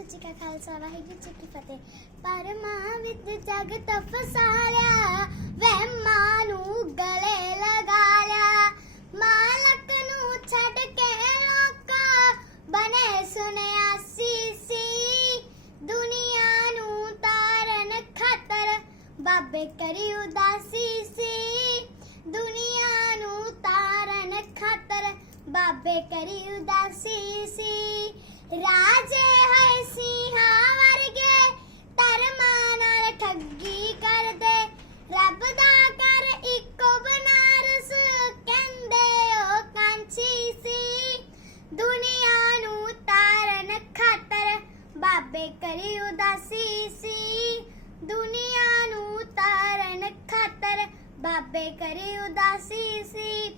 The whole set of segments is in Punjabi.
ਵਾਹਿਗੁਰੂ ਜੀ ਕਾ ਖਾਲਸਾ, ਵਾਹਿਗੁਰੂ ਜੀ ਕੀ ਫਤਿਹ। ਪਰਮਾ ਵਿਦ ਜਗਤ ਫਸਾਲਿਆ ਵਹਿਮਾਂ ਨੂੰ ਗਲੇ ਲਗਾ ਲਿਆ ਮਾਲਕ ਨੂੰ ਛੱਡ ਕੇ ਲੋਕ ਬਨੇ ਸੁਨਿਆਸੀ ਸੀ ਦੁਨੀਆ ਨੂੰ ਤਾਰਨ ਖਤਰ ਬਾਬੇ ਕਰੀ ਉਦਾਸੀ ਸੀ। ਦੁਨੀਆ ਨੂੰ ਤਾਰਨ ਖਤਰ ਬਾਬੇ ਕਰੀ ਉਦਾਸੀ ਸੀ। ਰਾਜੇ ਬਾਬੇ ਕਰੀ ਉਦਾਸੀ ਸੀ? ਦੁਨੀਆ ਨੂੰ ਤਾਰਨ ਖਾਤਰ ਬਾਬੇ ਕਰੀ ਉਦਾਸੀ ਸੀ।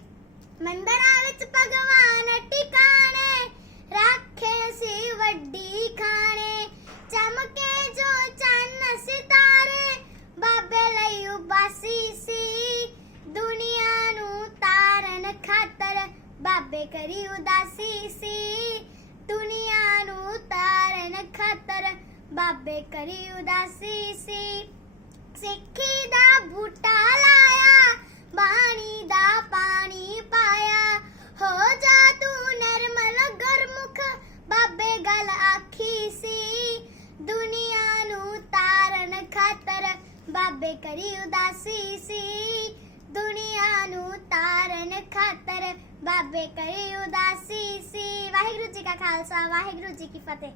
ਮੰਦਰਾਂ ਵਿੱਚ ਭਗਵਾਨ ਟਿਕਾਣੇ ਰੱਖੇ ਸੀ ਵੱਡੀ ਖਾਣੇ। ਚਮਕੇ ਜੋ ਚੰਨ ਸਿਤਾਰੇ ਬਾਬੇ ਲਈ ਉਬਾਸੀ ਸੀ। ਦੁਨੀਆ ਨੂੰ ਤਾਰਨ ਖਾਤਰ ਬਾਬੇ ਕਰੀ ਉਦਾਸੀ ਸੀ। ਬਾਬੇ ਕਰੀ ਉਦਾਸੀ ਸੀ ਸਿੱਖੀ ਦਾ ਬੂਟਾ ਲਾਇਆ, ਬਾਣੀ ਦਾ ਪਾਣੀ ਪਾਇਆ। ਹੋ ਜਾ ਤੂੰ ਨਰਮਲ ਗੁਰਮੁਖ, ਬਾਬੇ ਗੱਲ ਆਖੀ ਸੀ। ਦੁਨੀਆ ਨੂੰ ਤਾਰਨ ਖਾਤਰ ਬਾਬੇ ਕਰੀ ਉਦਾਸੀ ਸੀ। ਦੁਨੀਆ ਨੂੰ ਤਾਰਨ ਖਾਤਰ ਬਾਬੇ ਕਰੀ ਉਦਾਸੀ ਸੀ। ਵਾਹਿਗੁਰੂ ਜੀ ਕਾ ਖਾਲਸਾ, ਵਾਹਿਗੁਰੂ ਜੀ ਕੀ ਫਤਿਹ।